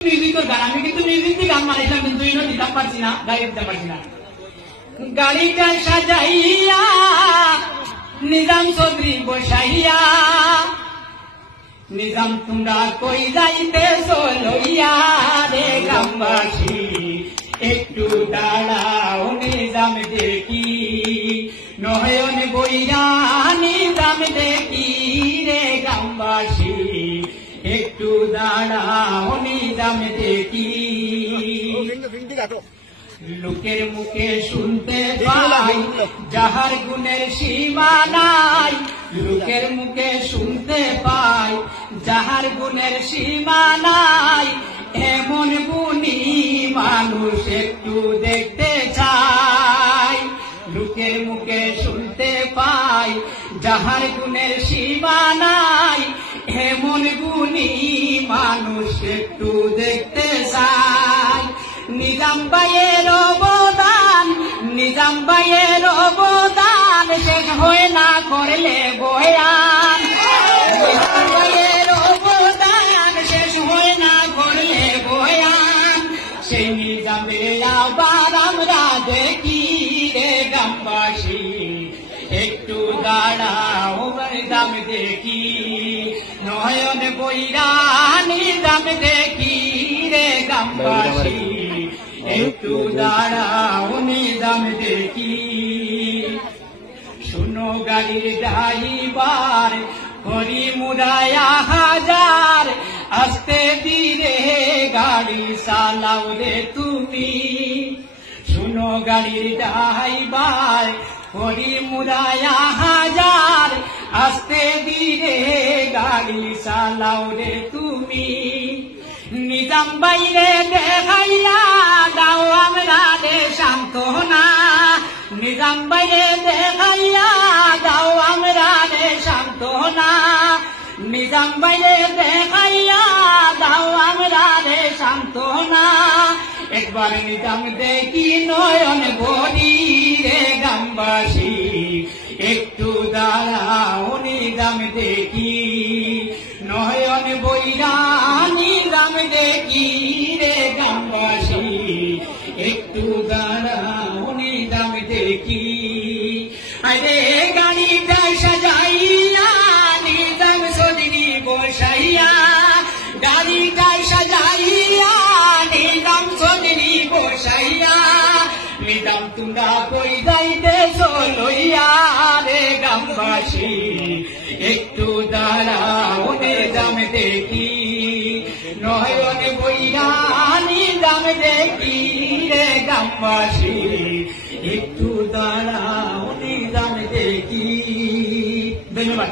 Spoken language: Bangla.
মিউজিকের গান আমি কিন্তু মিউজিক দিয়ে গান বানাইছিলাম কিন্তু ইনো দিতে পারছি না গাড়ি দিতে পারছি না গাড়িটা সাজাইয়া নিজাম চৌধুরী বসাইয়া নিজাম তোমরা কই যাইতেছ লইয়া রে গ্রামবাসী একটু দাঁড়াও নিজাম দেখি নয়ন বইরা নিজাম দেখি রে গ্রামবাসী একটু দাঁড়াও নিজাম দেখি লোকের মুখে শুনতে পাই যাহার গুণের সীমা নাই লোকের মুখে শুনতে পাই যাহার গুণের সীমা নাই এমন গুণী মানুষ একটু দেখতে চাই লোকের মুখে শুনতে পাই যাহার গুণের সীমা নাই এমন গুণী মানুষ একটু দেখতে চাই নিজাম ভাইয়ের অবদান নিজাম ভাইয়ের অবদান শেষ হয় না করলে বয়ান নিজাম ভাইয়ের অবদান শেষ হয় না করলে বয়ান সেই নিজামে আবার আমরা দেখি রে গ্রামবাসী একটু দাঁড়াও নিজাম দেখি নয়ন বইরা নিজাম দেখি রে গ্রামবাসী একটু দাঁড়াও নিজাম দেখি শুনো গাড়ির ড্রাইভার করি মুড়ায়া হাজার আস্তে ধীরে গাড়ি চালাও রে তুমি শুনো গাড়ির ড্রাইভার করি মুড়ায়া হাজার আস্তে ধীরে গাড়ি চালাও রে তুমি নিজাম বাইরে দেখাইয়া দাও আমরা রে সান্ত্বনা নিজাম বাইরে দেখাইয়া দাও আমরা রে সান্ত্বনা নিজাম বাইরে দেখাইয়া দাও আমরা রে সান্ত্বনা একবার নিজাম দেখি নয়ন ভরি রে গ্রামবাসী একটু দাঁড়াও নিজাম দেখি নয়ন বইরা নিজাম দেখি রে গ্রামবাসী একটু দাঁড়াও নিজাম দেখি আরে গাড়িটা সাজাইয়া নিজাম চৌধুরী বসাইয়া গাড়িটা সাজাইয়া নিজাম চৌধুরী বসাইয়া নিজাম তোমরা কই যাইতেছ লইয়া রে গ্রামবাসী একটু দাঁড়াও নিজাম দেখি নয়ন বইরা নিজাম দেখি রে গ্রামবাসী একটু দাঁড়াও নিজাম দেখি ধন্যবাদ।